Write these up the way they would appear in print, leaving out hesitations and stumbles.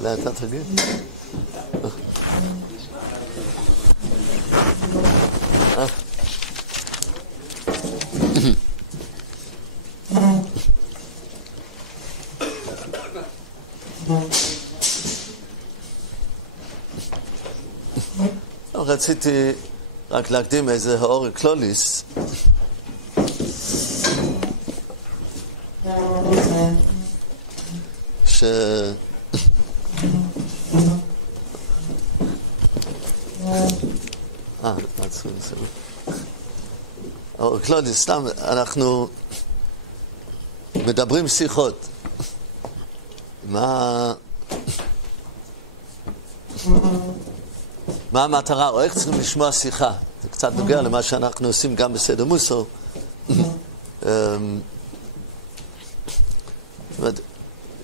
لا אתה תגיד. רציתי רק להקדים איזה האור קלוליס האור קלוליס, סתם אנחנו מדברים שיחות. מה המטרה, או איך צריכים לשמוע שיחה? זה קצת נוגע למה שאנחנו עושים גם בסדר מוסר.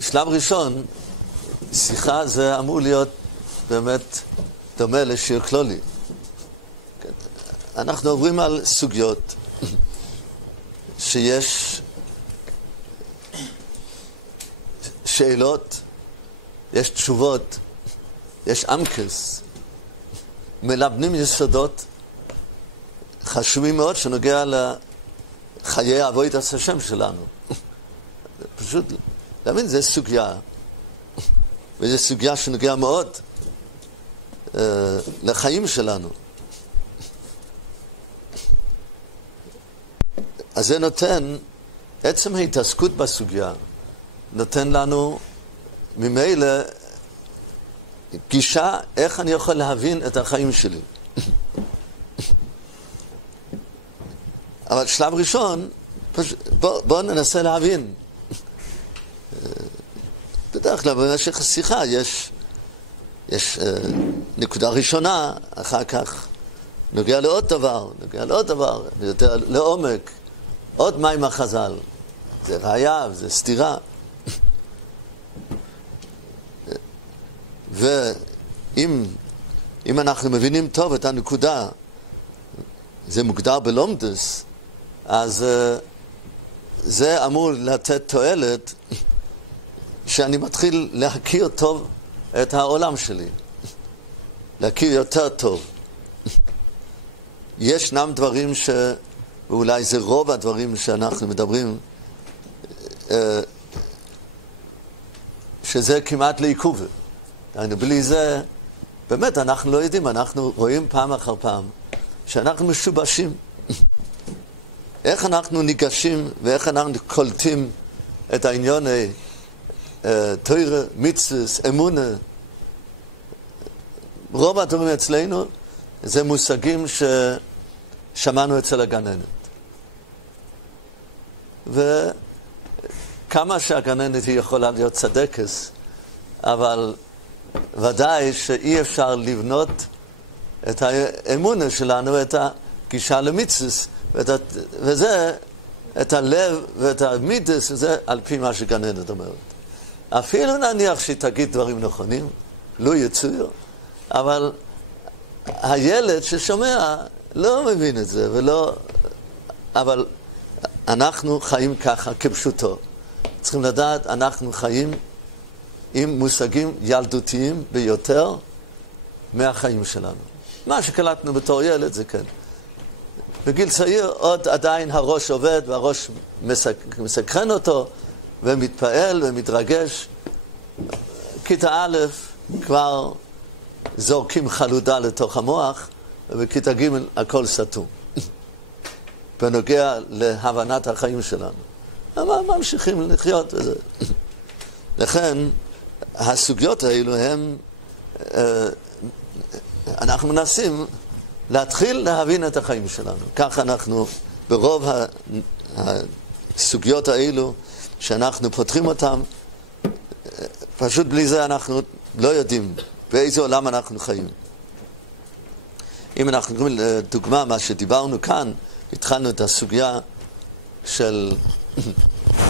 שלב ראשון, שיחה זה אמור להיות באמת דומה לשיר כלולי. אנחנו עוברים על סוגיות שיש שאלות, יש תשובות, יש עמקס, מלבנים יסודות חשובים מאוד שנוגע לחיי עבודת השם שלנו. פשוט להבין, זה סוגיה, וזו סוגיה שנוגע מאוד לחיים שלנו. אז זה נותן, עצם ההתעסקות בסוגיה נותן לנו ממילא גישה איך אני יכול להבין את החיים שלי. אבל שלב ראשון, בואו ננסה להבין. בדרך כלל במשך השיחה יש נקודה ראשונה, אחר כך נוגע לעוד דבר, יותר לעומק, עוד מים החז"ל. זה ראיה, זה סתירה. ואם אנחנו מבינים טוב את הנקודה, זה מוגדר בלומדס, אז זה אמור לתת תועלת שאני מתחיל להכיר טוב את העולם שלי, להכיר יותר טוב. ישנם דברים ואולי זה רוב הדברים שאנחנו מדברים, שזה כמעט לעיכוב. בלי זה, באמת אנחנו לא יודעים, אנחנו רואים פעם אחר פעם שאנחנו משובשים. איך אנחנו ניגשים ואיך אנחנו קולטים את הענייני תורה, מצוות, אמונה. רוב הדברים אצלנו זה מושגים ששמענו אצל הגננת. וכמה שהגננת היא יכולה להיות צדקס, אבל ודאי שאי אפשר לבנות את האמונה שלנו, את הגישה למצוות, וזה, את הלב ואת המידס, וזה על פי מה שגננת אומרת. אפילו נניח שהיא תגיד דברים נכונים, לא יצויר, אבל הילד ששומע לא מבין את זה, אבל אנחנו חיים ככה כפשוטו. צריכים לדעת, אנחנו חיים עם מושגים ילדותיים ביותר מהחיים שלנו. מה שקלטנו בתור ילד זה כן. בגיל צעיר עוד עדיין הראש עובד והראש מסקרן אותו ומתפעל ומתרגש. כיתה א' כבר זורקים חלודה לתוך המוח, ובכיתה ג' הכל סתום. בנוגע להבנת החיים שלנו. אבל ממשיכים לחיות וזה. לכן, הסוגיות האלו אנחנו מנסים להתחיל להבין את החיים שלנו. כך אנחנו, ברוב הסוגיות האלו שאנחנו פותחים אותם, פשוט בלי זה אנחנו לא יודעים באיזה עולם אנחנו חיים. אם אנחנו קוראים לדוגמה מה שדיברנו כאן, התחלנו את הסוגיה של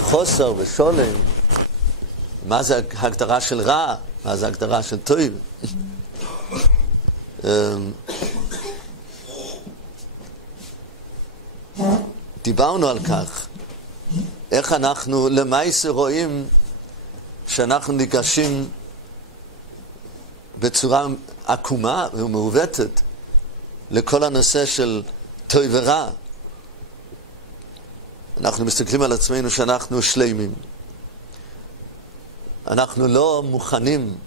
חוסר ושולם, מה זה הגדרה של רע, מה זה הגדרה של טוב. דיברנו על כך, איך אנחנו למעשה רואים שאנחנו ניגשים בצורה עקומה ומעוותת לכל הנושא של טוב ורע. אנחנו מסתכלים על עצמנו שאנחנו שלמים. אנחנו לא מוכנים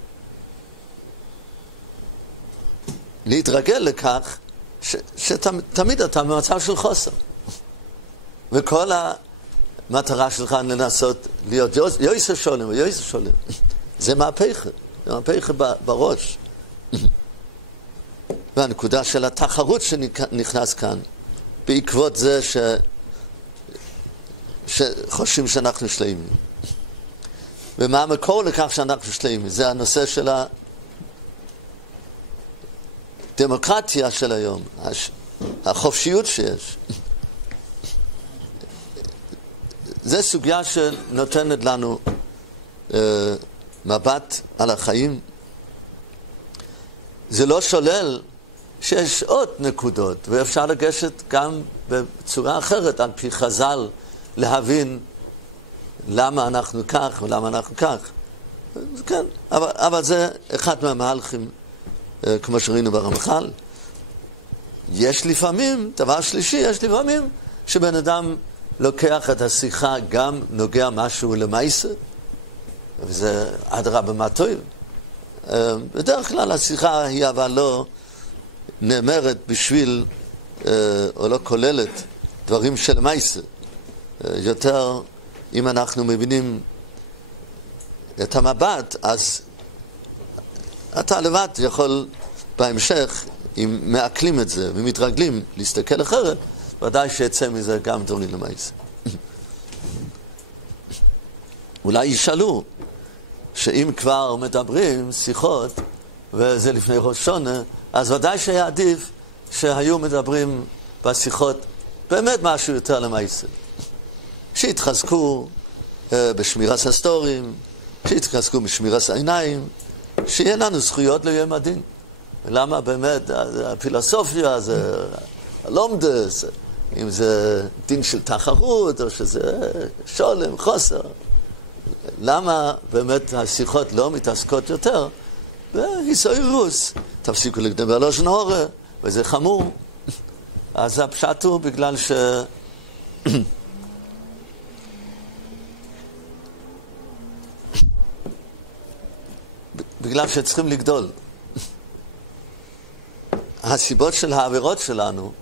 להתרגל לכך שתמיד אתה במצב של חוסר. וכל המטרה שלך לנסות להיות יויסר שולם ויויסר שולם. זה מהפכה, זה מהפכה בראש. והנקודה של התחרות שנכנס כאן, בעקבות זה שחושבים שאנחנו שלמים. ומה המקור לכך שאנחנו שלמים? זה הנושא של הדמוקרטיה של היום, החופשיות שיש. זה סוגיה שנותנת לנו מבט על החיים. זה לא שולל שיש עוד נקודות, ואפשר לגשת גם בצורה אחרת, על פי חז"ל, להבין למה אנחנו כך ולמה אנחנו כך. כן, אבל זה אחד מהמהלכים, כמו שראינו ברמח"ל. יש לפעמים, דבר שלישי, יש לפעמים שבן אדם לוקח את השיחה, גם נוגע משהו למעשה, וזה אדרבה מה טוב. בדרך כלל השיחה היא אבל לא נאמרת בשביל, או לא כוללת דברים של מעשה. יותר, אם אנחנו מבינים את המבט, אז אתה לבד יכול בהמשך, אם מעכלים את זה ומתרגלים להסתכל אחרת, ודאי שיצא מזה גם דברים למעשה. אולי ישאלו שאם כבר מדברים שיחות, וזה לפני ראש השנה, אז ודאי שהיה עדיף שהיו מדברים בשיחות באמת משהו יותר למעשה. שיתחזקו בשמירת הסטורים, שיתחזקו בשמירת העיניים, שיהיה לנו זכויות ליום הדין. למה באמת הפילוסופיה, זה הלומדס, אם זה דין של תחרות, או שזה שולם, חוסר. למה באמת השיחות לא מתעסקות יותר? בהיסוירוס, תפסיקו לדבר לשון הרע, וזה חמור. אז הפשט הוא בגלל בגלל שצריכים לגדול. הסיבות של העבירות שלנו,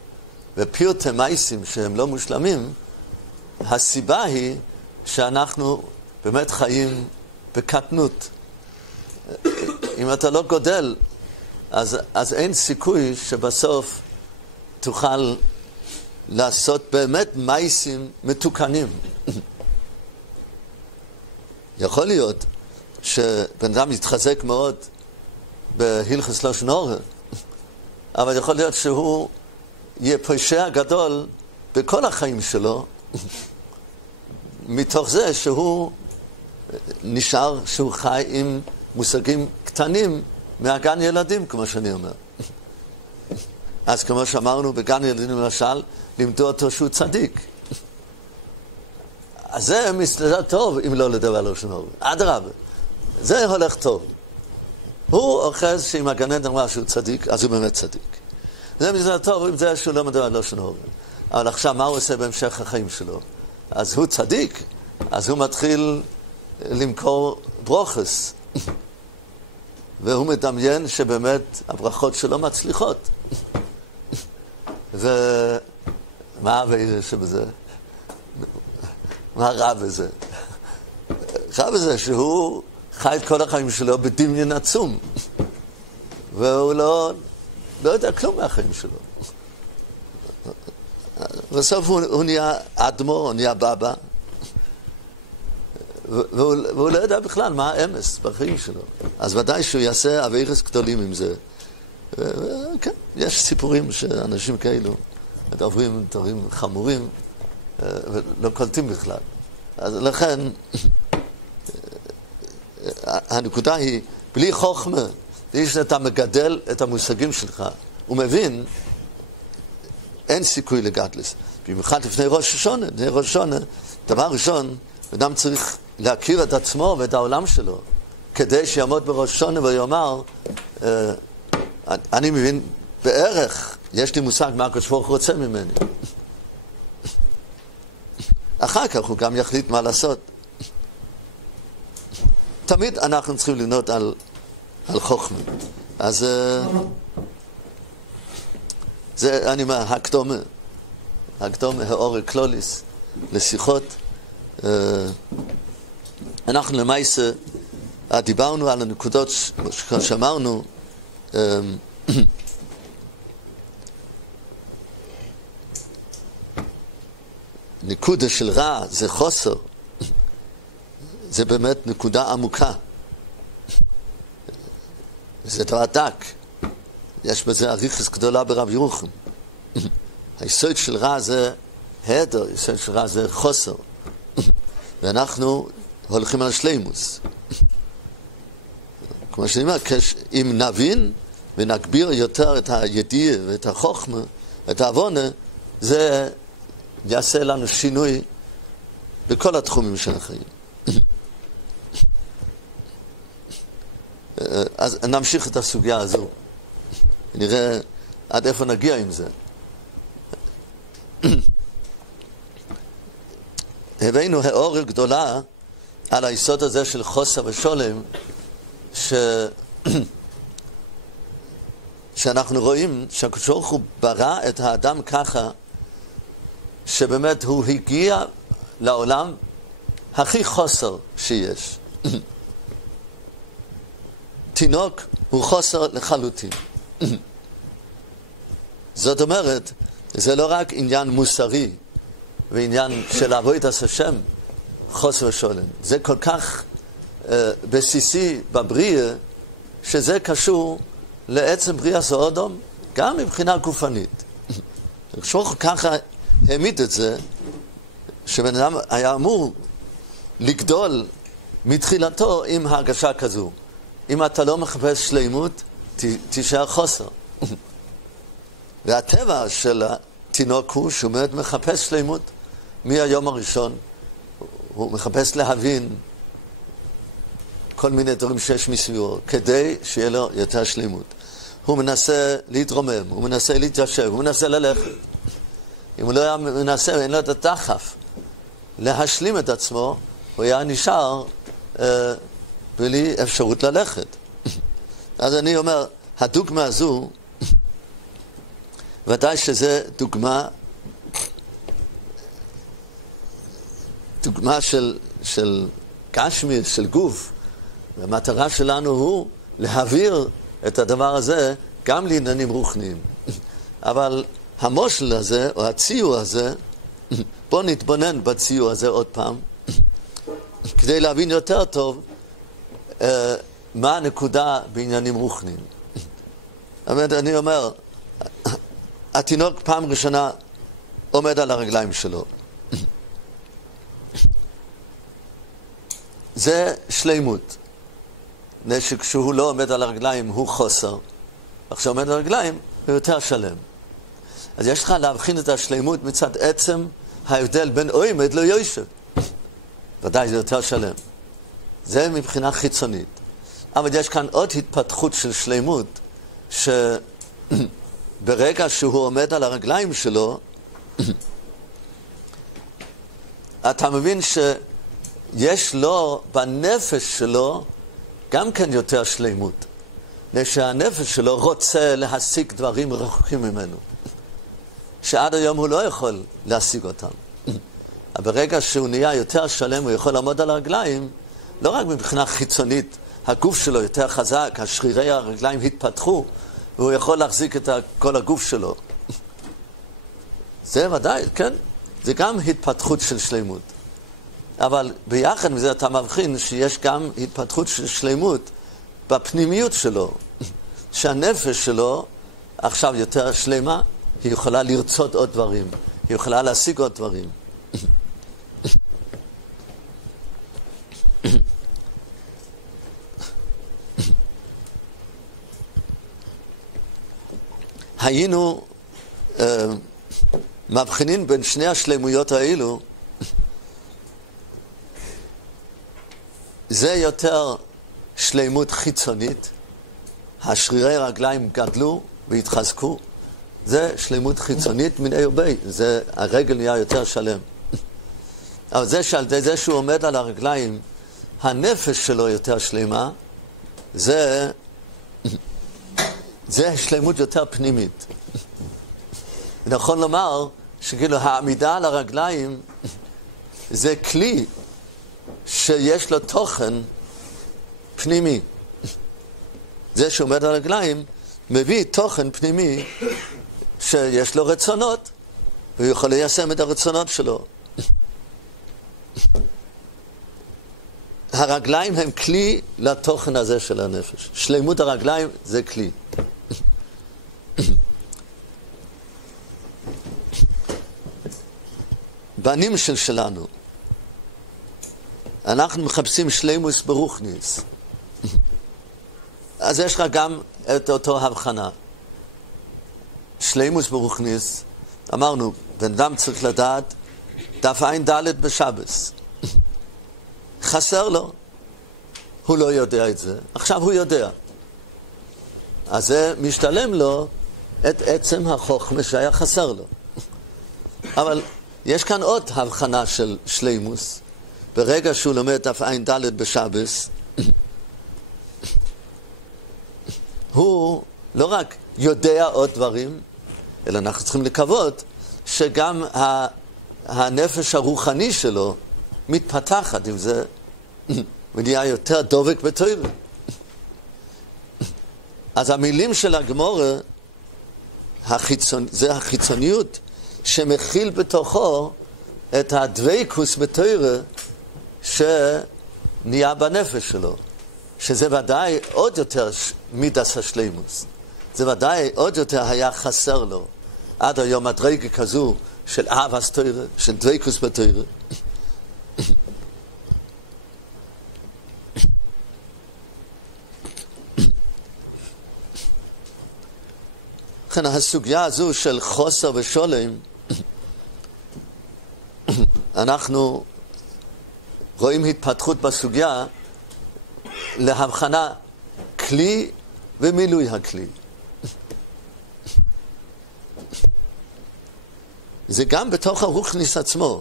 ופיוטי מייסים שהם לא מושלמים, הסיבה היא שאנחנו באמת חיים בקטנות. אם אתה לא גודל, אז אין סיכוי שבסוף תוכל לעשות באמת מייסים מתוקנים. יכול להיות שבן אדם יתחזק מאוד בהלכות לשון הרע, אבל יכול להיות שהוא יהיה פושע גדול בכל החיים שלו, מתוך זה שהוא נשאר, שהוא חי עם מושגים קטנים מהגן ילדים, כמו שאני אומר. אז כמו שאמרנו, בגן ילדים למשל, לימדו אותו שהוא צדיק. אז זה מסתדר טוב אם לא לדבר לשון הרע. אדרבה, זה הולך טוב. הוא אוחז שאם הגן ילדים אמר שהוא צדיק, אז הוא באמת צדיק. זה מסתדר טוב אם זה שהוא לא מדבר לשון הרע. אבל עכשיו מה הוא עושה בהמשך החיים שלו? אז הוא צדיק, אז הוא מתחיל למכור ברוכס. והוא מדמיין שבאמת הברכות שלו מצליחות. ומה הווה שבזה? מה רע בזה? רע בזה שהוא חי את כל החיים שלו בדמיין עצום. והוא לא יודע כלום מהחיים שלו. בסוף הוא נהיה אדמו, הוא נהיה בבא. והוא לא יודע בכלל מה האמס בחיים שלו. אז ודאי שהוא יעשה עבירות גדולים עם זה. כן, יש סיפורים שאנשים כאלו עוברים דברים חמורים ולא קולטים בכלל. אז לכן הנקודה היא, בלי חוכמה, בלי שאתה מגדל את המושגים שלך, הוא מבין, אין סיכוי לגדלס. במיוחד לפני ראש השונה. לפני ראש השונה, דבר ראשון, אדם צריך להכיר את עצמו ואת העולם שלו, כדי שיעמוד בראש השונה ויאמר, אני מבין בערך, יש לי מושג מה הקדוש ברוך הוא רוצה ממני. אחר כך הוא גם יחליט מה לעשות. תמיד אנחנו צריכים לבנות על חוכמה. אז זה, אני אומר, הקדומה, האור קלוליס, לשיחות. אנחנו למעשה דיברנו על הנקודות שאמרנו, נקודה של רע זה חוסר, זה באמת נקודה עמוקה, זה דבר דק, יש בזה אריכות גדולה ברב ירוחם. היסוד של רע זה היעדר, היסוד של רע זה חוסר, ואנחנו הולכים על שלמות. כמו שאני אומר, אם נבין ונגביר יותר את הידיעה ואת החוכמה, את העוונה, זה יעשה לנו שינוי בכל התחומים של החיים. אז נמשיך את הסוגיה הזו. נראה עד איפה נגיע עם זה. הבאנו האור גדולה על היסוד הזה של חוסר ושולם, שאנחנו רואים שהקדוש ברוך הוא ברא את האדם ככה, שבאמת הוא הגיע לעולם הכי חוסר שיש. תינוק הוא חוסר לחלוטין. זאת אומרת, זה לא רק עניין מוסרי ועניין של עבודת השם, חוסר ושולם. זה כל כך בסיסי בבריאה, שזה קשור לעצם בריאת האדם, גם מבחינה גופנית. כשהוא ככה העמיד את זה, שבן אדם היה אמור לגדול מתחילתו עם ההרגשה כזו. אם אתה לא מחפש שלמות, תישאר חוסר. והטבע של התינוק הוא שהוא באמת מחפש שלמות מהיום הראשון. הוא מחפש להבין כל מיני דברים שיש מסביבו, כדי שיהיה לו יותר שלמות. הוא מנסה להתרומם, הוא מנסה להתיישב, הוא מנסה ללכת. אם הוא לא היה מנסה, אין לו את הדחף להשלים את עצמו, הוא היה נשאר בלי אפשרות ללכת. אז אני אומר, הדוגמה הזו, ודאי שזה דוגמה של גשמי, של גוף. והמטרה שלנו הוא להעביר את הדבר הזה גם לעניינים רוחניים. אבל המושל הזה, או הציור הזה, בוא נתבונן בציור הזה עוד פעם, כדי להבין יותר טוב מה הנקודה בעניינים רוחניים. אני אומר, התינוק פעם ראשונה עומד על הרגליים שלו. זה שלמות. כשהוא לא עומד על הרגליים הוא חוסר. עכשיו עומד על הרגליים הוא יותר שלם. אז יש לך להבחין את השלמות מצד עצם ההבדל בין עומד ליושב. ודאי זה יותר שלם. זה מבחינה חיצונית. אבל יש כאן עוד התפתחות של שלמות, שברגע שהוא עומד על הרגליים שלו, אתה מבין שיש לו בנפש שלו גם כן יותר שלמות. שהנפש שלו רוצה להשיג דברים רחוקים ממנו, שעד היום הוא לא יכול להשיג אותם. ברגע שהוא נהיה יותר שלם, הוא יכול לעמוד על הרגליים, לא רק מבחינה חיצונית, הגוף שלו יותר חזק, השרירי הרגליים התפתחו, והוא יכול להחזיק את כל הגוף שלו. זה ודאי, כן, זה גם התפתחות של שלמות. אבל ביחד מזה אתה מבחין שיש גם התפתחות של שלמות בפנימיות שלו, שהנפש שלו עכשיו יותר שלמה, היא יכולה לרצות עוד דברים, היא יכולה להשיג עוד דברים. היינו מבחינים בין שני השלמויות האלו, זה יותר שלמות חיצונית, השרירי רגליים גדלו והתחזקו, זה שלמות חיצונית מן הרבה, זה הרגל נהיה יותר שלם. אבל זה שעל זה שהוא עומד על הרגליים, הנפש שלו יותר שלמה, זה שלמות יותר פנימית. נכון לומר שכאילו העמידה על הרגליים זה כלי שיש לו תוכן פנימי. זה שעומד על הרגליים מביא תוכן פנימי שיש לו רצונות, והוא יכול ליישם את הרצונות שלו. הרגליים הם כלי לתוכן הזה של הנפש. שלמות הרגליים זה כלי. בנים שלנו, אנחנו מחפשים שלמוס ברוחניס. אז יש לך גם את אותו הבחנה. שלמוס ברוחניס, אמרנו, בן אדם צריך לדעת דף עין ד' בשבס. חסר לו. הוא לא יודע את זה. עכשיו הוא יודע. אז זה משתלם לו את עצם החוכמה שהיה חסר לו. אבל יש כאן עוד הבחנה של שלמוס. ברגע שהוא לומד דף עין ד' בשבס, הוא לא רק יודע עוד דברים, אלא אנחנו צריכים לקוות שגם הנפש הרוחני שלו מתפתחת עם זה, ונהיה יותר דבק בתורה. אז המילים של הגמורה, זה החיצוניות שמכיל בתוכו את הדבקות בתורה שנהיה בנפש שלו, שזה ודאי עוד יותר מידס השלימוס. זה ודאי עוד יותר היה חסר לו עד היום מדרגה כזו של אהבת תורה, של דבקות בתורה. לכן הסוגיה הזו של חוסר ושולם, אנחנו רואים התפתחות בסוגיה להבחנה כלי ומילוי הכלי. זה גם בתוך הרוחניס עצמו.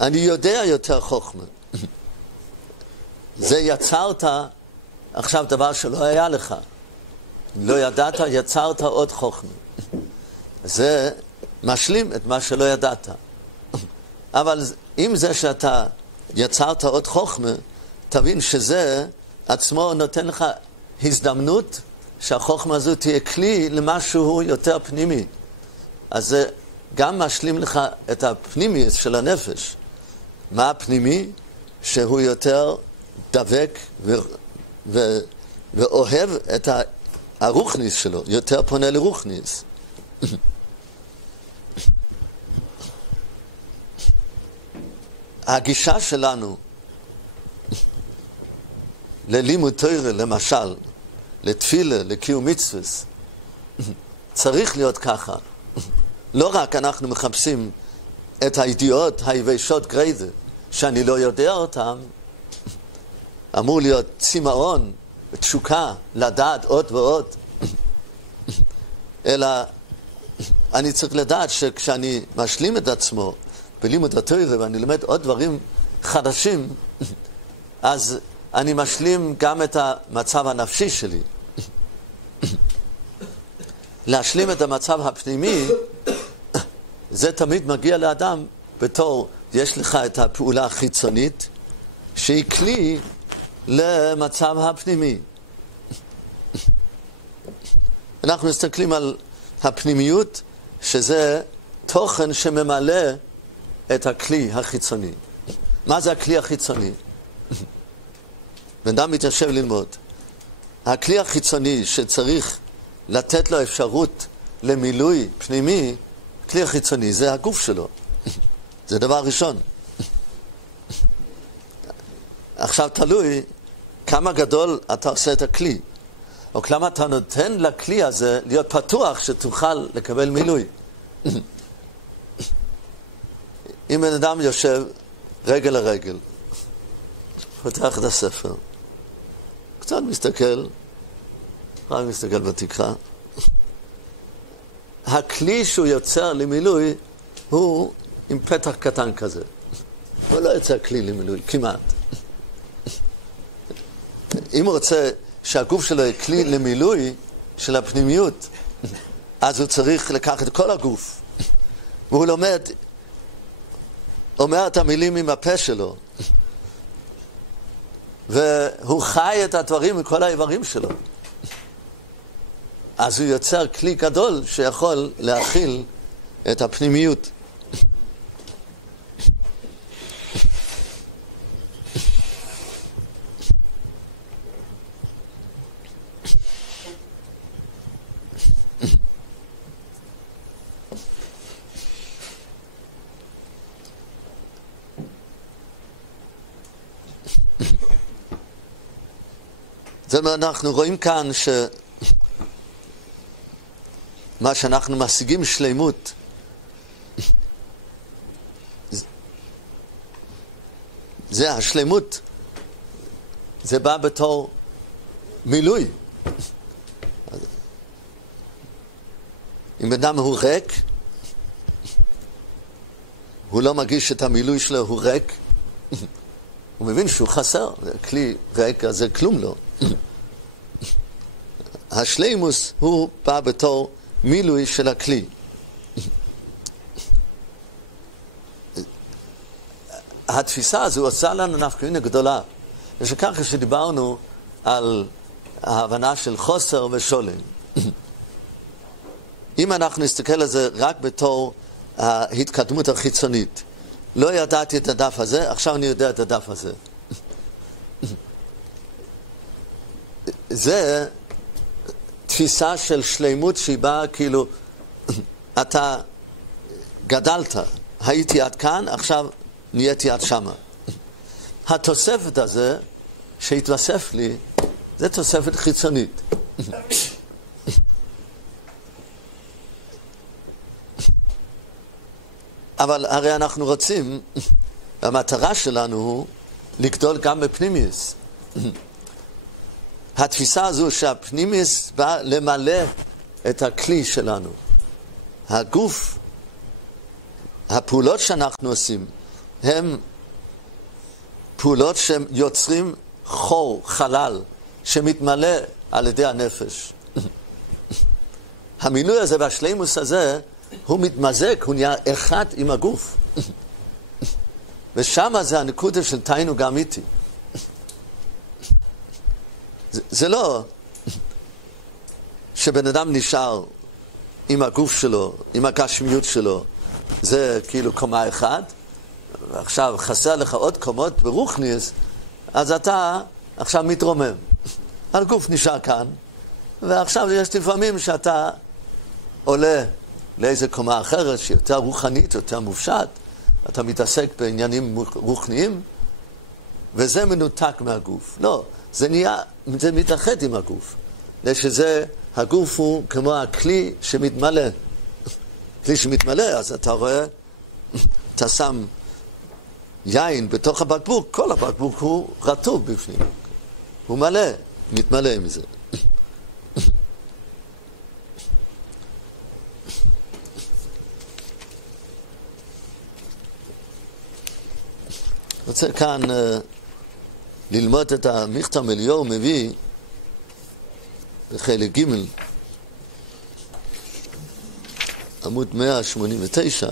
אני יודע יותר חוכמה. זה יצרת עכשיו דבר שלא היה לך. לא ידעת, יצרת עוד חוכמה. זה משלים את מה שלא ידעת. אבל עם זה שאתה יצרת עוד חוכמה, תבין שזה עצמו נותן לך הזדמנות שהחוכמה הזו תהיה כלי למשהו יותר פנימי. אז זה גם משלים לך את הפנימי של הנפש. מה הפנימי? שהוא יותר דבק ואוהב את הרוחניס שלו, יותר פונה לרוחניס. הגישה שלנו ללימוד תורה, למשל, לתפילה, לקיום מצוות, צריך להיות ככה. לא רק אנחנו מחפשים את הידיעות היבשות גרידא, שאני לא יודע אותם, אמור להיות צמאון ותשוקה לדעת עוד ועוד, אלא אני צריך לדעת שכשאני משלים את עצמו בלימוד התורה ואני לומד עוד דברים חדשים, אז אני משלים גם את המצב הנפשי שלי. להשלים את המצב הפנימי, זה תמיד מגיע לאדם בתור, יש לך את הפעולה החיצונית, שהיא כלי למצב הפנימי. אנחנו מסתכלים על הפנימיות, שזה תוכן שממלא את הכלי החיצוני. מה זה הכלי החיצוני? בן אדם מתיישב ללמוד. הכלי החיצוני שצריך לתת לו אפשרות למילוי פנימי, הכלי החיצוני זה הגוף שלו. זה דבר ראשון. עכשיו תלוי כמה גדול אתה עושה את הכלי, או כמה אתה נותן לכלי הזה להיות פתוח שתוכל לקבל מילוי. אם בן אדם יושב רגל לרגל, פותח את הספר, קצת מסתכל, רק מסתכל בתקרה. הכלי שהוא יוצר למילוי הוא עם פתח קטן כזה. הוא לא יוצר כלי למילוי, כמעט. אם הוא רוצה שהגוף שלו יהיה כלי למילוי של הפנימיות, אז הוא צריך לקחת את כל הגוף. והוא לומד, אומר את המילים עם הפה שלו. והוא חי את הדברים מכל האיברים שלו. אז הוא יוצר כלי גדול שיכול להכיל את הפנימיות. זאת אומרת, אנחנו רואים כאן מה שאנחנו משיגים שלמות זה השלמות, זה בא בתור מילוי. אם אדם הוא ריק, הוא לא מרגיש את המילוי שלו, הוא ריק, הוא מבין שהוא חסר, כלי ריק, אז זה כלום לא. השלימוס הוא בא בתור מילוי של הכלי. התפיסה הזו עושה לנו נפקמינה גדולה. ושככה שדיברנו על ההבנה של חוסר ושולם. אם אנחנו נסתכל על זה רק בתור ההתקדמות החיצונית, לא ידעתי את הדף הזה, עכשיו אני יודע את הדף הזה. זה תפיסה של שלמות שהיא באה כאילו, אתה גדלת, הייתי עד כאן, עכשיו נהייתי עד שמה. התוספת הזה שהתווסף לי, זה תוספת חיצונית. אבל הרי אנחנו רוצים, המטרה שלנו הוא לגדול גם בפנימיוס. התפיסה הזו שהפנימיוס בא למלא את הכלי שלנו. הגוף, הפעולות שאנחנו עושים, הם פעולות שיוצרים חור, חלל, שמתמלא על ידי הנפש. המילוי הזה והשלימוס הזה, הוא מתמזג, הוא נהיה אחד עם הגוף. ושם זה הנקודה של תענוג אמיתי. זה לא שבן אדם נשאר עם הגוף שלו, עם הגשמיות שלו, זה כאילו קומה אחת, ועכשיו חסר לך עוד קומות ברוחניס, אז אתה עכשיו מתרומם. הגוף נשאר כאן, ועכשיו יש לפעמים שאתה עולה לאיזה קומה אחרת, שיותר רוחנית, יותר מופשט, אתה מתעסק בעניינים רוחניים, וזה מנותק מהגוף. לא, זה מתאחד עם הגוף. שזה, הגוף הוא כמו הכלי שמתמלא. כלי שמתמלא, אז אתה רואה, אתה שם יין בתוך הבקבוק, כל הבקבוק הוא רטוב בפנים. הוא מלא, מתמלא מזה. רוצה כאן ללמוד את המכתב אליהו מביא בחלק ג' עמוד 189,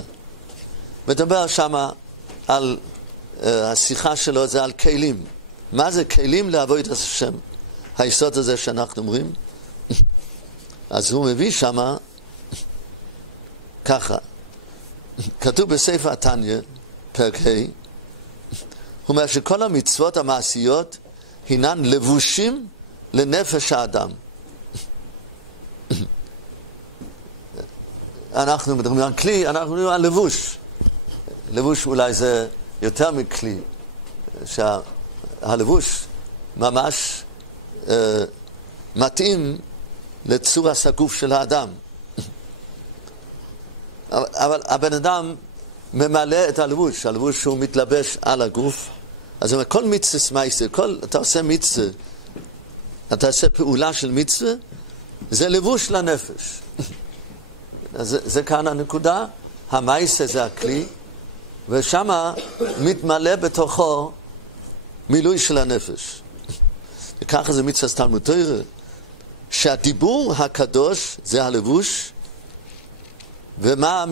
מדבר שמה על השיחה שלו, זה על כלים. מה זה כלים לעבוד את השם? היסוד הזה שאנחנו אומרים. אז הוא מביא שמה ככה, כתוב בספר התניא פרק ה', הוא אומר שכל המצוות המעשיות הינן לבושים לנפש האדם. אנחנו מדברים על כלי, אנחנו מדברים על לבוש. לבוש אולי זה יותר מכלי, שהלבוש ממש מתאים לצורת הגוף של האדם. אבל הבן אדם ממלא את הלבוש, הלבוש הוא מתלבש על הגוף. אז אומר, כל מצווה סמייסה, אתה עושה מצווה, אתה עושה פעולה של מצווה, זה לבוש לנפש. זה כאן הנקודה, המעשה זה הכלי, ושמה מתמלא בתוכו מילוי של הנפש. וככה זה מצוות תלמוד תורה, שהדיבור הקדוש זה הלבוש, ומה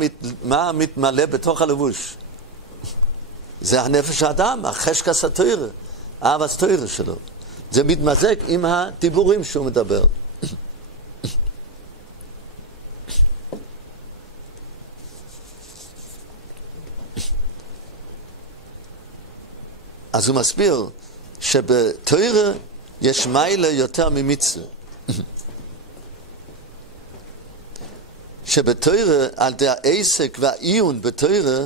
מתמלא בתוך הלבוש? זה הנפש האדם, החשקס התורה, אהבת תורה שלו. זה מתמזג עם הדיבורים שהוא מדבר. אז הוא מסביר שבתורה יש מיילה יותר ממצווה. שבתורה, על די העסק והעיון בתורה,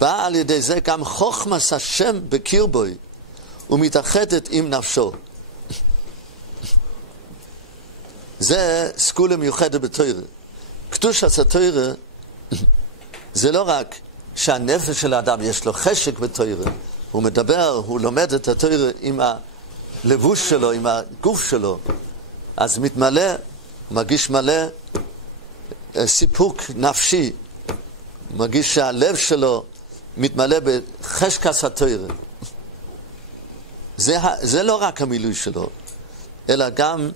בא על ידי זה גם חוכמת השם בקרבוי, ומתאחדת עם נפשו. זה סגולה מיוחדת בתורה. קדושת התורה זה לא רק שהנפש של האדם יש לו חשק בתורה, הוא מדבר, הוא לומד את התורה עם הלבוש שלו, עם הגוף שלו, אז מתמלא, מרגיש מלא סיפוק נפשי, מרגיש שהלב שלו מתמלא בחשקת התורה. זה לא רק המילוי שלו, אלא גם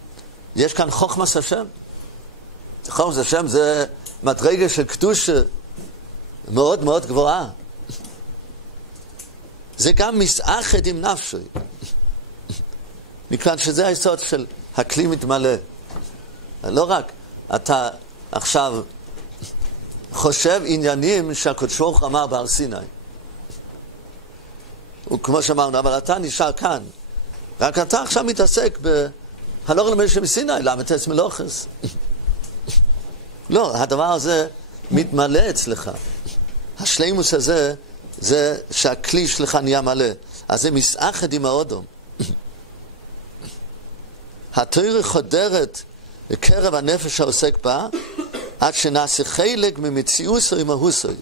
יש כאן חוכמת השם. חוכמת השם זה מדרגה של קדושה מאוד מאוד גבוהה. זה גם מסאחד עם נפשי. מכאן שזה היסוד של הכלי מתמלא. לא רק אתה עכשיו חושב עניינים שהקדוש ברוך הוא אמר בהר סיני. וכמו שאמרנו, אבל אתה נשאר כאן. רק אתה עכשיו מתעסק בהלוך למשה מסיני, למה תעש מלוכס? לא, הדבר הזה מתמלא אצלך. השלימוס הזה, זה שהכלי שלך נהיה מלא. אז זה מסאחד עם האודום. התורה חודרת בקרב הנפש העוסק בה, עד שנעשה חלק ממציאוסו עם ההוסוי.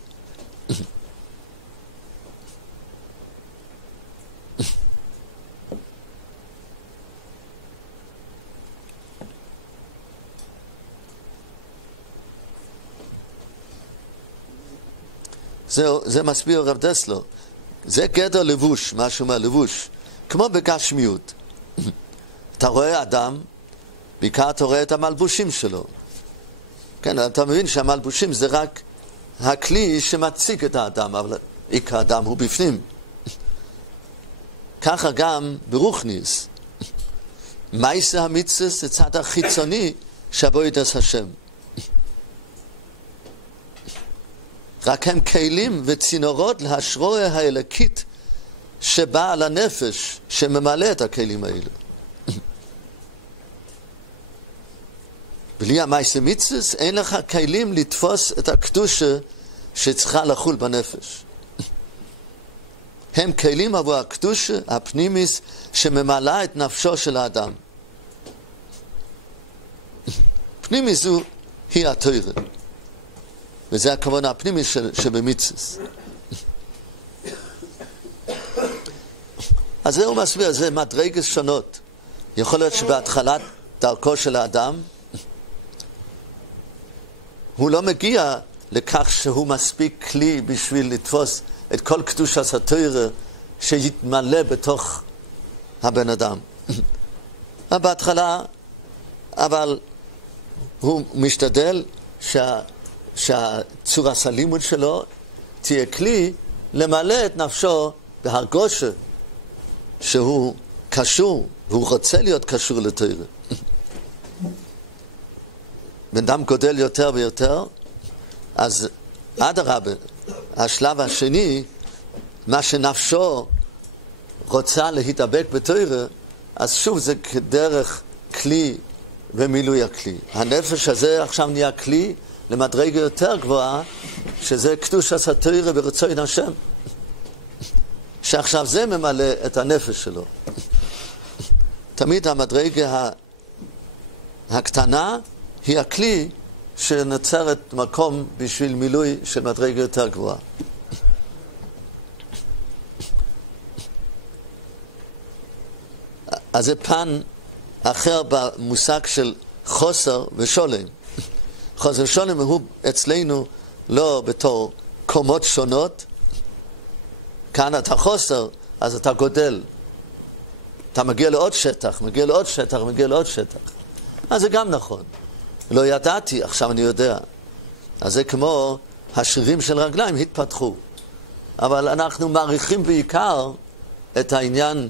זה מסביר רב דסלו. זה גדר לבוש, משהו מהלבוש. כמו בגשמיות. אתה רואה אדם, בעיקר אתה רואה את המלבושים שלו. כן, אתה מבין שהמלבושים זה רק הכלי שמציג את האדם, אבל עיקר האדם הוא בפנים. ככה גם ברוחניס. מעשה המצווה זה צד החיצוני שבעבודת השם. רק הם כלים וצינורות להשראה האלוקית שבאה על הנפש שממלא את הכלים האלה. בלי המעשה מצווה אין לך כלים לתפוס את הקדושה שצריכה לחול בנפש. הם כלים עבור הקדושה הפנימיס שממלא את נפשו של האדם. פנימיס זו היא התורה. וזה הכוונה הפנימי שבמצווה. אז זה הוא מסביר, זה מדרגות שונות. יכול להיות שבהתחלת דרכו של האדם, הוא לא מגיע לכך שהוא מספיק כלי בשביל לתפוס את כל קדושת התורה שיתמלא בתוך הבן אדם. בהתחלה, אבל הוא משתדל שהצורה הלימוד שלו תהיה כלי למלא את נפשו בהרגושה שהוא קשור, והוא רוצה להיות קשור לתורה. בן אדם גודל יותר ויותר, אז אדרבה, השלב השני, מה שנפשו רוצה להתאבק בתורה, אז שוב זה כדרך כלי ומילוי הכלי. הנפש הזה עכשיו נהיה כלי למדרגה יותר גבוהה, שזה קדושת התורה ורצון השם. שעכשיו זה ממלא את הנפש שלו. תמיד המדרגה הקטנה היא הכלי שנוצרת מקום בשביל מילוי של מדרגה יותר גבוהה. אז זה פן אחר במושג של חוסר ושולם. חוסר ושולם הוא אצלנו לא בתור קומות שונות. כאן אתה חוסר, אז אתה גודל. אתה מגיע לעוד שטח, מגיע לעוד שטח, מגיע לעוד שטח. אז זה גם נכון. לא ידעתי, עכשיו אני יודע. אז זה כמו השרירים של רגליים התפתחו. אבל אנחנו מעריכים בעיקר את העניין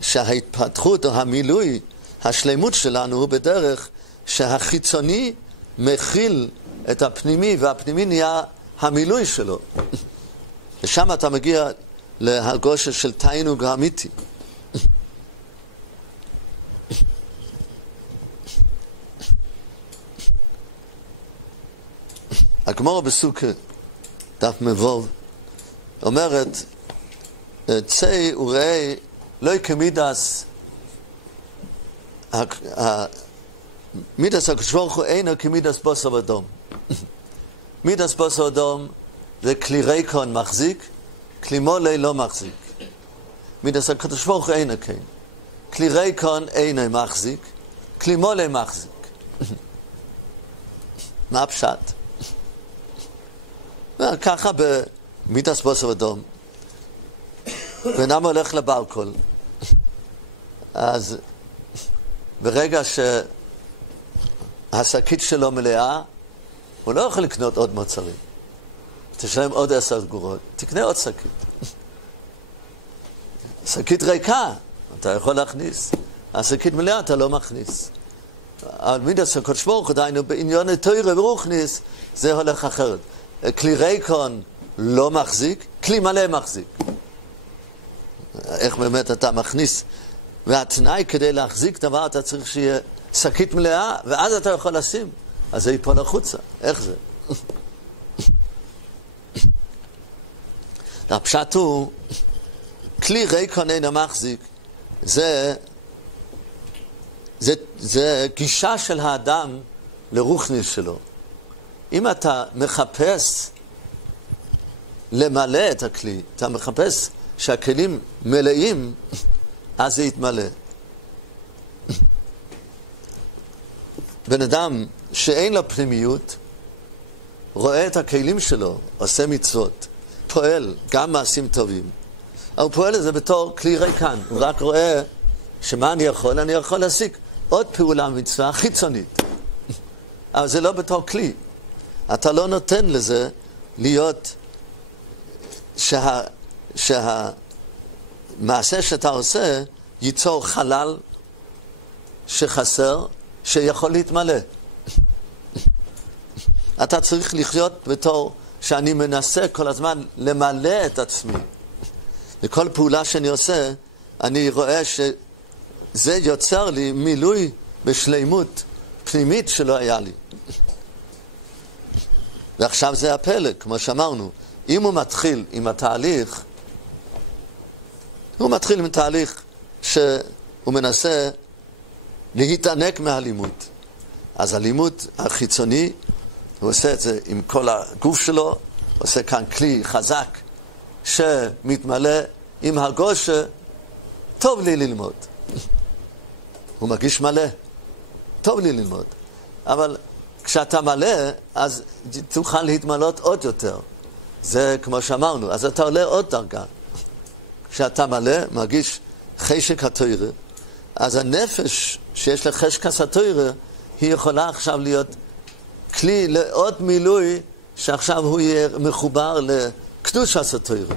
שההתפתחות או המילוי, השלמות שלנו הוא בדרך שהחיצוני מכיל את הפנימי, והפנימי נהיה המילוי שלו. ושם אתה מגיע להרגושה של תענוג אמיתי. הגמרא בסוכה דף מבוב אומרת, צא וראה לא כמידס, מידס הקדוש ברוך הוא אינו כמידס בשר ודם. מידס בשר ודם זה כלי ריקון מחזיק, כלי מולי לא מחזיק. מידס הקדוש ברוך הוא אינו כן. כלי ריקון אינו מחזיק, כלי מולי מחזיק. מה הפשט? ככה במידס בשר ודם. בנאדם הולך לברקול, אז ברגע שהשקית שלו מלאה, הוא לא יכול לקנות עוד מוצרים. תשלם עוד 10 אגורות, תקנה עוד שקית. שקית ריקה, אתה יכול להכניס. השקית מלאה אתה לא מכניס. אבל מידס הקדוש ברוך הוא, דהיינו בעניין תורה ורוחניס, זה הולך אחרת. כלי ריקון לא מחזיק, כלי מלא מחזיק. איך באמת אתה מכניס? והתנאי כדי להחזיק דבר, אתה צריך שיהיה שקית מלאה, ואז אתה יכול לשים. אז זה ייפול החוצה. איך זה? הפשט הוא, כלי ריקון אינו מחזיק, זה גישה של האדם לרוחניס שלו. אם אתה מחפש למלא את הכלי, אתה מחפש שהכלים מלאים, אז זה יתמלא. בן אדם שאין לו פנימיות, רואה את הכלים שלו, עושה מצוות, פועל גם מעשים טובים. הוא פועל את זה בתור כלי ריקן. הוא רק רואה שמה אני יכול? אני יכול להשיג עוד פעולה מצווה חיצונית. אבל זה לא בתור כלי. אתה לא נותן לזה להיות שהמעשה שאתה עושה ייצור חלל שחסר, שיכול להתמלא. אתה צריך לחיות בתור שאני מנסה כל הזמן למלא את עצמי. וכל פעולה שאני עושה, אני רואה שזה יוצר לי מילוי בשלימות פנימית שלא היה לי. ועכשיו זה הפלא, כמו שאמרנו. אם הוא מתחיל עם התהליך, הוא מתחיל עם תהליך שהוא מנסה להתענק מהלימוד. אז הלימוד החיצוני, הוא עושה את זה עם כל הגוף שלו, הוא עושה כאן כלי חזק שמתמלא עם הרגושה, טוב לי ללמוד. הוא מרגיש מלא, טוב לי ללמוד. אבל כשאתה מלא, אז תוכל להתמלות עוד יותר. זה כמו שאמרנו, אז אתה עולה עוד דרגה. כשאתה מלא, מרגיש חשק התורה, אז הנפש שיש לה חשק התורה, היא יכולה עכשיו להיות כלי לעוד מילוי, שעכשיו הוא יהיה מחובר לקדושת התורה.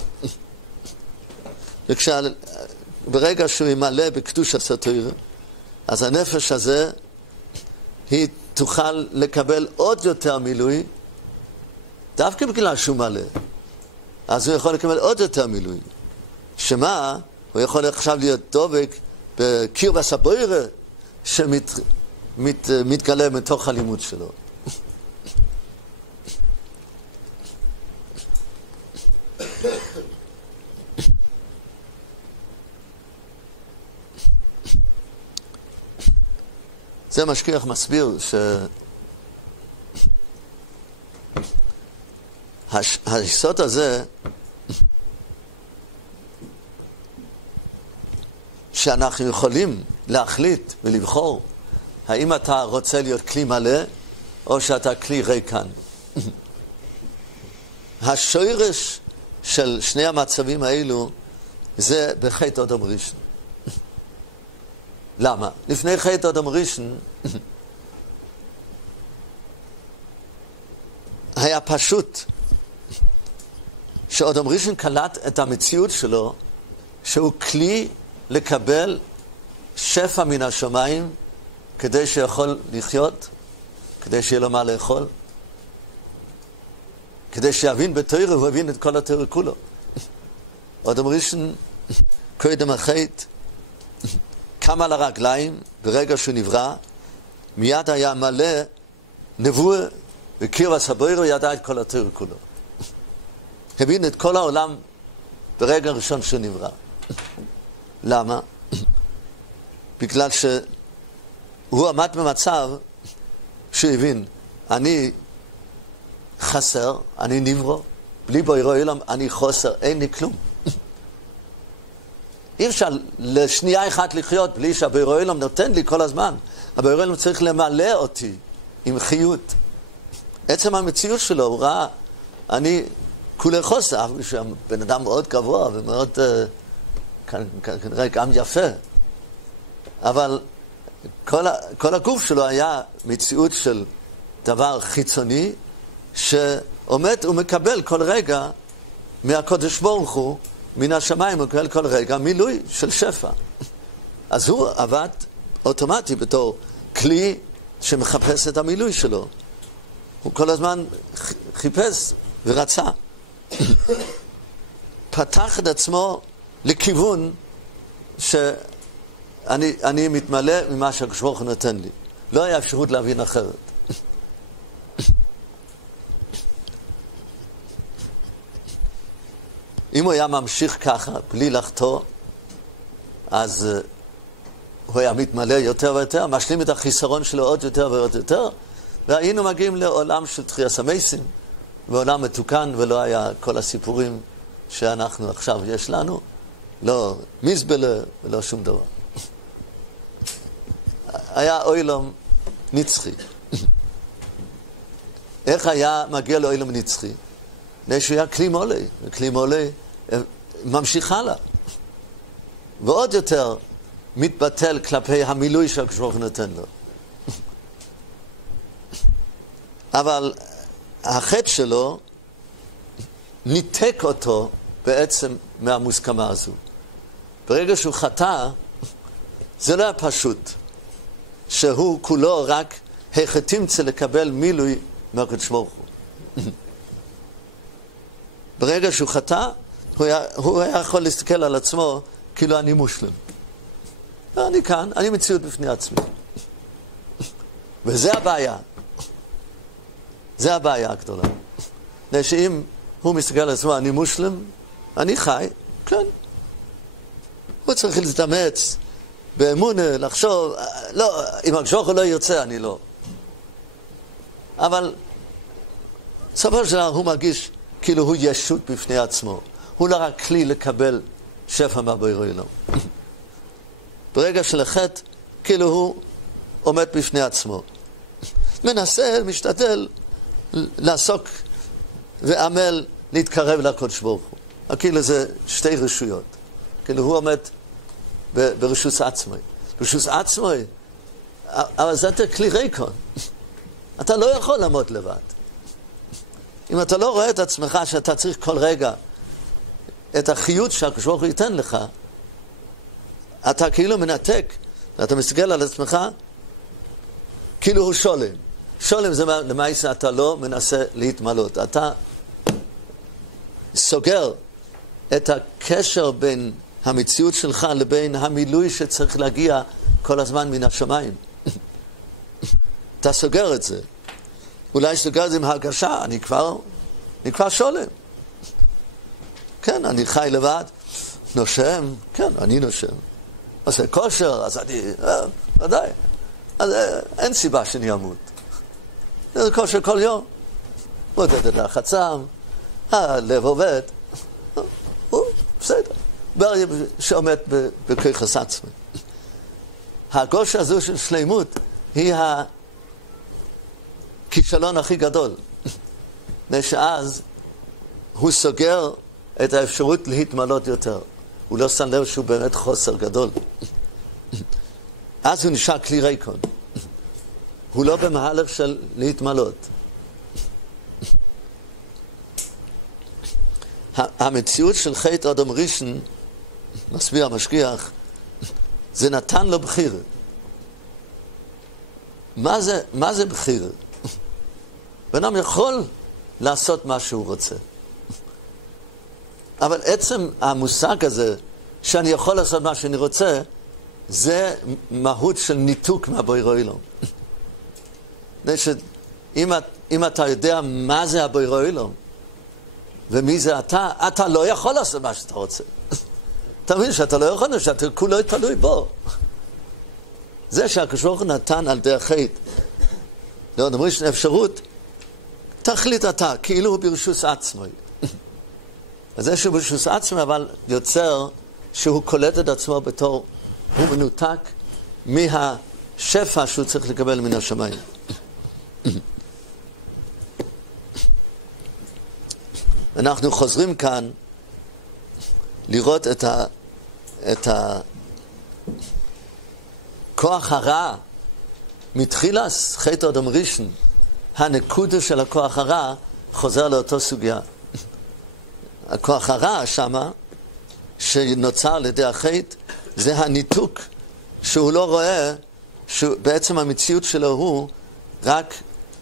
ברגע שהוא ימלא בקדושת התורה, אז הנפש הזה, היא תוכל לקבל עוד יותר מילוי, דווקא בגלל שהוא מלא. אז הוא יכול לקבל עוד יותר מילוי. שמה? הוא יכול עכשיו להיות דובק בקיר בסבוירה שמתגלה מתוך הלימוד שלו. זה משגיח מסביר היסוד הזה שאנחנו יכולים להחליט ולבחור האם אתה רוצה להיות כלי מלא או שאתה כלי ריקן. השורש של שני המצבים האלו זה בחטא אדם ראשון. למה? לפני חטא אדם ראשון היה פשוט שאדם ראשון קלט את המציאות שלו שהוא כלי לקבל שפע מן השמיים כדי שיכול לחיות, כדי שיהיה לו מה לאכול, כדי שיבין בתורה, הוא הבין את כל התורה כולו. אדם ראשון קודם החטא קם על הרגליים ברגע שהוא נברא, מיד היה מלא נבואה וקרבס הבוירו, ידע את כל התורה כולו. הבין את כל העולם ברגע הראשון שהוא נברא. למה? בגלל שהוא עמד במצב שהוא הבין, אני חסר, אני נברו, בלי בוירו אילם, אני חוסר, אין לי כלום. אי אפשר לשנייה אחת לחיות בלי שהבוירו אילם נותן לי כל הזמן. הבוירו אילם צריך למלא אותי עם חיות. עצם המציאות שלו, הוא ראה, אני כולי חוסר, אף שהוא בן אדם מאוד גבוה ומאוד כנראה גם יפה, אבל כל הגוף שלו היה מציאות של דבר חיצוני שעומד ומקבל כל רגע מהקודש ברוך הוא, מן השמיים, הוא מקבל כל רגע מילוי של שפע. אז הוא עבד אוטומטי בתור כלי שמחפש את המילוי שלו. הוא כל הזמן חיפש ורצה. פתח את עצמו לכיוון שאני מתמלא ממה שהקדוש ברוך הוא נותן לי. לא היה אפשרות להבין אחרת. אם הוא היה ממשיך ככה, בלי לחטוא, אז הוא היה מתמלא יותר ויותר, משלים את החיסרון שלו עוד יותר ועוד יותר, והיינו מגיעים לעולם של תחיית המתים, בעולם מתוקן, ולא היה כל הסיפורים שאנחנו עכשיו יש לנו, לא מזבלה ולא שום דבר. היה עולם נצחי. איך היה מגיע לעולם נצחי? שהוא היה כלי מולי, וכלי מולי ממשיך הלאה. ועוד יותר מתבטל כלפי המילוי שהקדוש ברוך הוא נותן לו. אבל החטא שלו ניתק אותו בעצם מהמוסכמה הזו. ברגע שהוא חטא, זה לא היה פשוט שהוא כולו רק החטא לקבל מילוי מהקדוש ברוך הוא. ברגע שהוא חטא, הוא היה יכול להסתכל על עצמו כאילו אני מושלם. אני כאן, אני מציאות בפני עצמי. וזה הבעיה. זה הבעיה הגדולה. שאם הוא מסתכל על עצמו, אני מושלם, אני חי, כן. הוא צריך להתאמץ באמונה, לחשוב, לא, אם הקדוש לא ירצה, אני לא. אבל בסופו של דבר הוא מרגיש כאילו הוא ישות בפני עצמו. הוא לא רק כלי לקבל שפע מהבורא עולם. ברגע של החטא, כאילו הוא עומד בפני עצמו. מנסה, משתדל לעסוק ועמל להתקרב לקדוש ברוך הוא. כאילו זה שתי רשויות. כאילו הוא עומד ברשות עצמי. ברשות עצמי, אבל זה אתה כלי ריקון. אתה לא יכול לעמוד לבד. אם אתה לא רואה את עצמך שאתה צריך כל רגע את החיות שהקדוש ברוך הוא ייתן לך, אתה כאילו מנתק, אתה מסתכל על עצמך כאילו הוא שולם. שולם זה למעשה אתה לא מנסה להתמלות. אתה סוגר את הקשר בין המציאות שלך לבין המילוי שצריך להגיע כל הזמן מן השמיים. אתה סוגר את זה. אולי סוגר את זה עם הרגשה, אני כבר שולם. כן, אני חי לבד, נושם, כן, אני נושם. עושה כושר, אז אני, ודאי. אז אין סיבה שאני אמות. זה כושר כל יום. מודד את לחצם, הלב עובד. בסדר. בריא שעומד בכיחס עצמי. ההרגושה הזו של שלימות היא הכישלון הכי גדול. שאז הוא סוגר את האפשרות להתמלות יותר. הוא לא שם לב שהוא באמת חוסר גדול. אז הוא נשאר כלי ריקון. הוא לא במהלך של להתמלות. המציאות של חטא אדם ראשון, מסביר המשגיח, זה נתן לו בחירה. מה זה בחירה? בן אדם יכול לעשות מה שהוא רוצה. אבל עצם המושג הזה, שאני יכול לעשות מה שאני רוצה, זה מהות של ניתוק מהבורא עולם. אם אתה יודע מה זה הבורא עולם, ומי זה אתה לא יכול לעשות מה שאתה רוצה. אתה מבין שאתה לא יכול, שאתה כולו תלוי בו. זה שהקדוש ברוך הוא נתן על דרך חטא, לא אומרים שיש אפשרות, תחליט אתה, כאילו הוא ברשות עצמו. אז זה שהוא ברשות עצמו, אבל יוצר שהוא קולט את עצמו בתור, הוא מנותק מהשפע שהוא צריך לקבל מן השמיים. אנחנו חוזרים כאן לראות את הכוח הרע מתחילת חטא אדם ראשון. הנקודה של הכוח הרע חוזר לאותו סוגיה. הכוח הרע שמה שנוצר לידי החטא זה הניתוק שהוא לא רואה, שבעצם המציאות שלו הוא רק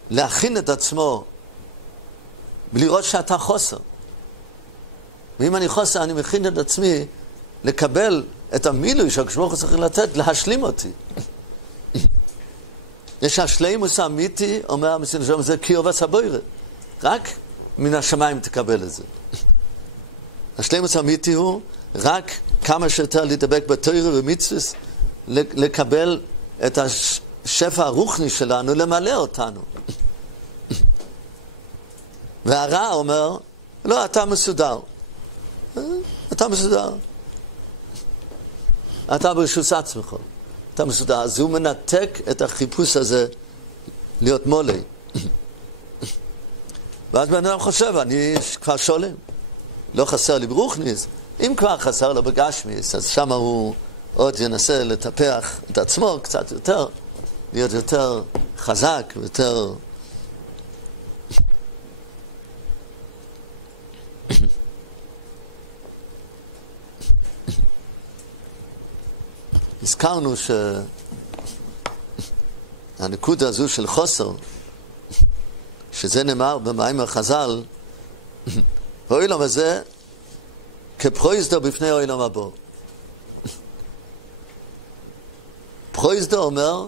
להכין את עצמו ולראות שאתה חוסר. ואם אני חוסר, אני מכין את עצמי לקבל את המילוי שהקדוש ברוך הוא צריך לתת, להשלים אותי. יש השלימוס האמיתי, אומר המסילת ישרים, זה קירבת הבורא. רק מן השמיים תקבל את זה. השלימוס האמיתי הוא רק כמה שיותר להידבק בתורה ומצוות, לקבל את השפע הרוחני שלנו, למלא אותנו. והרע אומר, לא, אתה מסודר. אתה מסודר. אתה ברשות עצמך. אתה מסודר. אז הוא מנתק את החיפוש הזה להיות מולי. ואז בן אדם חושב, אני כבר שולם. לא חסר לי ברוחניס. אם כבר חסר לו בגשמיס, אז שם הוא עוד ינסה לטפח את עצמו קצת יותר, להיות יותר חזק ויותר... הזכרנו שהנקודה הזו של חוסר, שזה נאמר במאמר חז"ל, העולם הזה כפרויזדו בפני העולם הבא. פרויזדו אומר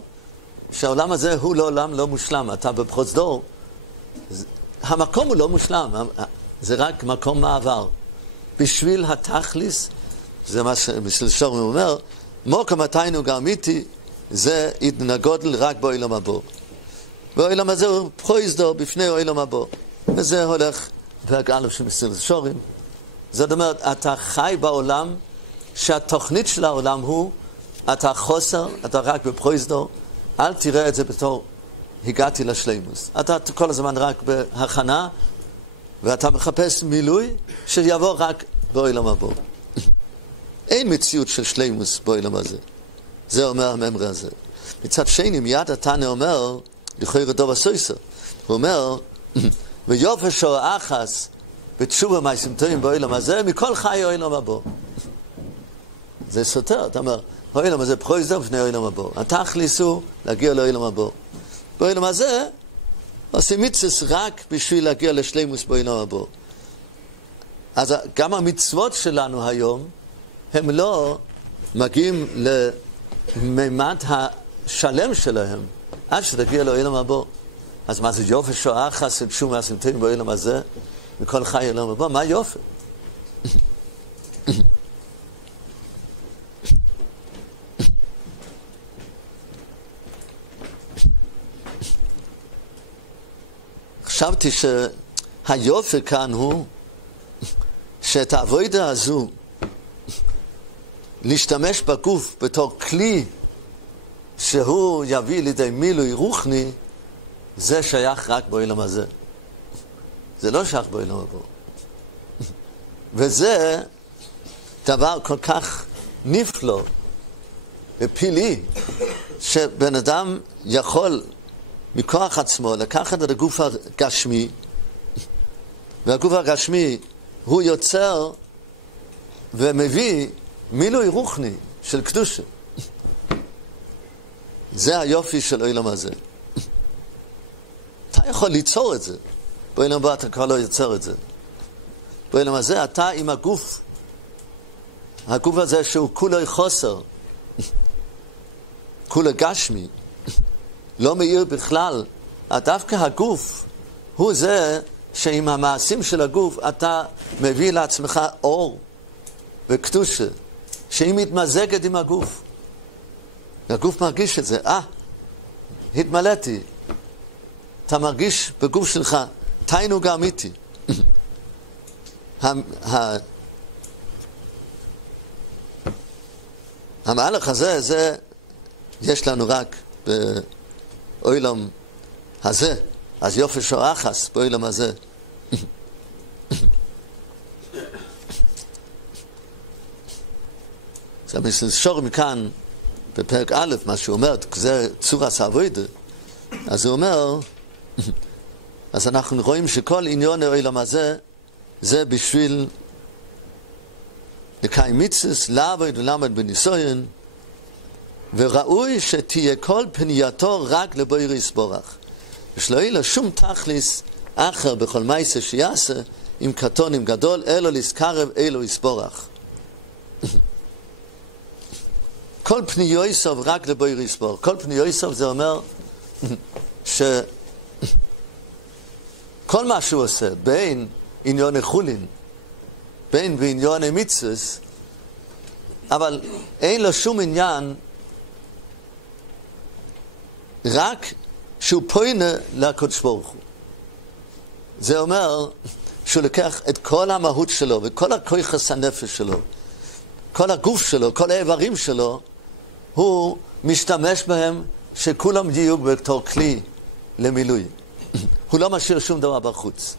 שהעולם הזה הוא לא עולם לא מושלם. אתה בפרויזדו, המקום הוא לא מושלם, זה רק מקום מעבר. בשביל התכליס, זה מה שמסילת ישרים אומר, מוקם עתינו גרמיתי, זה התנגודל רק בעולם הבא. והעולם הזה הוא פרויזדו בפני העולם הבא. וזה הולך פרק א' של מסילת ישרים. זאת אומרת, אתה חי בעולם שהתוכנית של העולם הוא, אתה חוסר, אתה רק בפרויזדו, אל תראה את זה בתור הגעתי לשלימוס. אתה כל הזמן רק בהכנה, ואתה מחפש מילוי שיבוא רק בעולם הבא. אין מציאות של שלימוס בעולם הזה. זה אומר המאמר הזה. מצד שני, מיד התנא אומר, לכאורה דוב הסויסר, הוא אומר, ויופי שעה אחס, בתשובה מעשים טובים בעולם הזה, מכל חי העולם הבא. זה סותר, אתה אומר, העולם הזה פרויזדו בפני העולם הבא. התכליס הוא להגיע לעולם הבא. בעולם הזה, עושים מצוות רק בשביל להגיע לשלימוס בעולם הבא. אז גם המצוות שלנו היום, הם לא מגיעים למימד השלם שלהם, עד שתגיע לעולם הבא. אז מה זה יופי שעה חסד שום מעשים טובים בעולם הזה, מכל חי העולם הבא? מה יופי? חשבתי שהיופי כאן הוא שאת העבודה הזו להשתמש בגוף בתור כלי שהוא יביא לידי מילוי רוחני, זה שייך רק בעולם הזה. זה לא שייך בעולם הבא. וזה דבר כל כך נפלא ופילי, שבן אדם יכול מכוח עצמו לקחת את הגוף הגשמי, והגוף הגשמי הוא יוצר ומביא מילוי רוחני של קדושה. זה היופי של העולם הזה. אתה יכול ליצור את זה. בעולם הבא אתה כבר לא יוצר את זה. בעולם הזה אתה עם הגוף הזה שהוא כולו חוסר, כולו גשמי, לא מאיר בכלל. דווקא הגוף הוא זה שעם המעשים של הגוף אתה מביא לעצמך אור וקדושה, שהיא מתמזגת עם הגוף. הגוף מרגיש את זה. התמלאתי. אתה מרגיש בגוף שלך תענוג אמיתי. המהלך הזה, יש לנו רק בעולם הזה. אז יופי שורחס בעולם הזה. זה מסשור מכאן בפרק א', מה שהוא אומר, זה צורס העבודה. אז הוא אומר, אז אנחנו רואים שכל עניין העולם הזה, זה בשביל לקיים מצוות, לעבוד ולמד בניסיון, וראוי שתהיה כל פנייתו רק לבורא יתברך. ושלא יהיה לו שום תכליס אחר בכל מעשה שיעשה, עם קטון עם גדול, אלא להזכרב אלו יתברך. כל פניותיו רק לבורא יתברך. כל פניותיו זה אומר שכל מה שהוא עושה, בין עניון חולין, בין בעניון מצוות, אבל אין לו שום עניין, רק שהוא פונה לקדוש ברוך הוא. זה אומר שהוא לקח את כל המהות שלו וכל הכוח הנפש שלו, כל הגוף שלו, כל האיברים שלו, הוא משתמש בהם שכולם יהיו בתור כלי למילוי. הוא לא משאיר שום דבר בחוץ.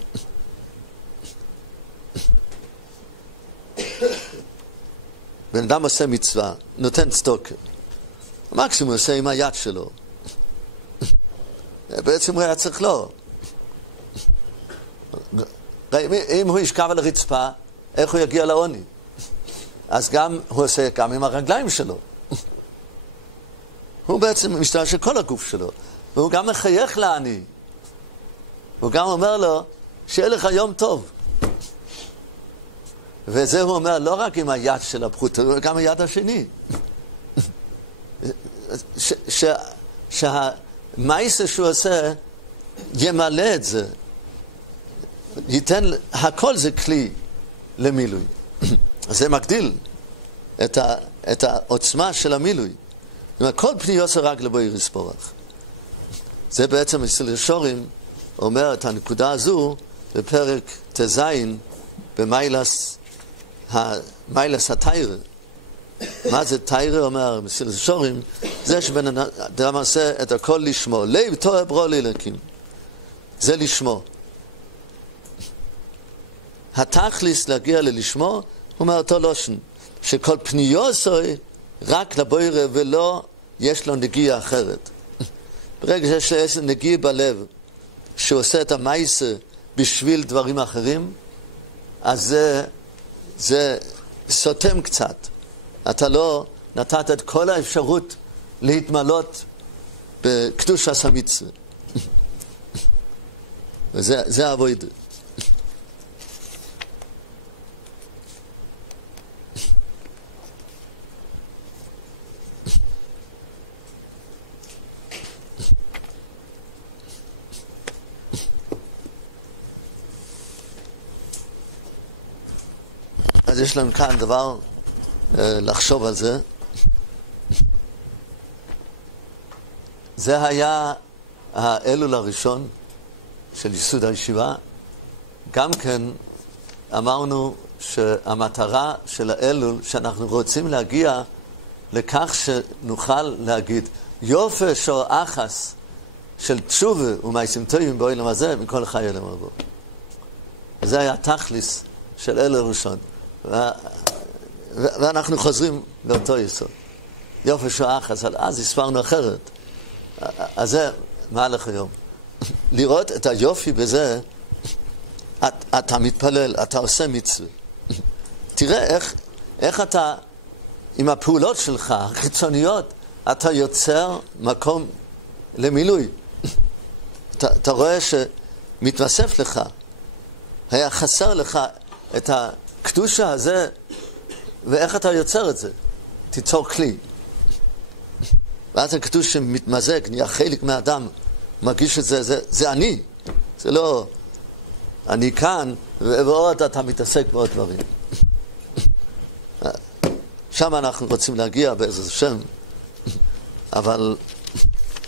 בן אדם עושה מצווה, נותן צדוקה. המקסימום הוא עושה עם היד שלו. בעצם הוא היה צריך לא. אם הוא ישכב על הרצפה, איך הוא יגיע לעוני? אז גם הוא עושה גם עם הרגליים שלו. הוא בעצם משתמש כל הגוף שלו. והוא גם מחייך לעני. הוא גם אומר לו, שיהיה לך יום טוב. וזה הוא אומר לא רק עם היד של הפחות, גם היד השני. שהמעשה שהוא עושה ימלא את זה, ייתן, הכל זה כלי למילוי. זה מגדיל את העוצמה של המילוי. כל פניות זה רק לבורא יתברך. זה בעצם אצל שורים אומר את הנקודה הזו בפרק ט"ז במיילס התיירה. מה זה תיירה? אומר מסיל שורים, זה שבן אדם עושה את הכל לשמו. לב טוב ברוא לאלוקים. זה לשמו. התכליס להגיע ללשמו, הוא אומר אותו לושן, שכל פניות זה רק לבורא ולא יש לו נגיעה אחרת. ברגע שיש לו נגיעה בלב, שהוא עושה את המעשה בשביל דברים אחרים, אז זה סותם קצת. אתה לא נתת את כל האפשרות להתמלות בקדושת המצווה. וזה העבודה. אז יש לנו כאן דבר לחשוב על זה. זה היה האלול הראשון של ייסוד הישיבה. גם כן אמרנו שהמטרה של האלול, שאנחנו רוצים להגיע לכך שנוכל להגיד יופי שור אחס של תשובה ומעשים טובים בעולם הזה מכל חיי עולם הבא. זה היה תכליס של אלול ראשון. ואנחנו חוזרים לאותו יסוד. יופי שור אחס, אז הסברנו אחרת. אז זה מהלך היום. לראות את היופי בזה, אתה מתפלל, אתה עושה מצווה. תראה איך אתה, עם הפעולות שלך, החיצוניות, אתה יוצר מקום למילוי. אתה רואה שמתווסף לך, היה חסר לך את הקדושה הזה, ואיך אתה יוצר את זה? תיצור כלי. ואז הקדושה מתמזג, נהיה חלק מהאדם, מרגיש את זה, זה אני. זה לא, אני כאן, ועוד אתה מתעסק בעוד דברים. שם אנחנו רוצים להגיע בעזרת השם, אבל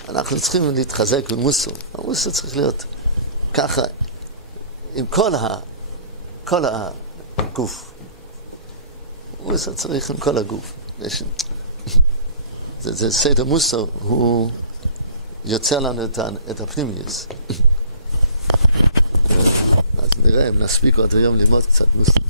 אנחנו צריכים להתחזק במוסר. המוסר צריך להיות ככה, עם כל הגוף. מוסר צריך עם כל הגוף. זה סדר מוסר, הוא יוצא לנו את הפנימיוס. אז נראה אם נספיק עוד היום ללמוד קצת מוסר.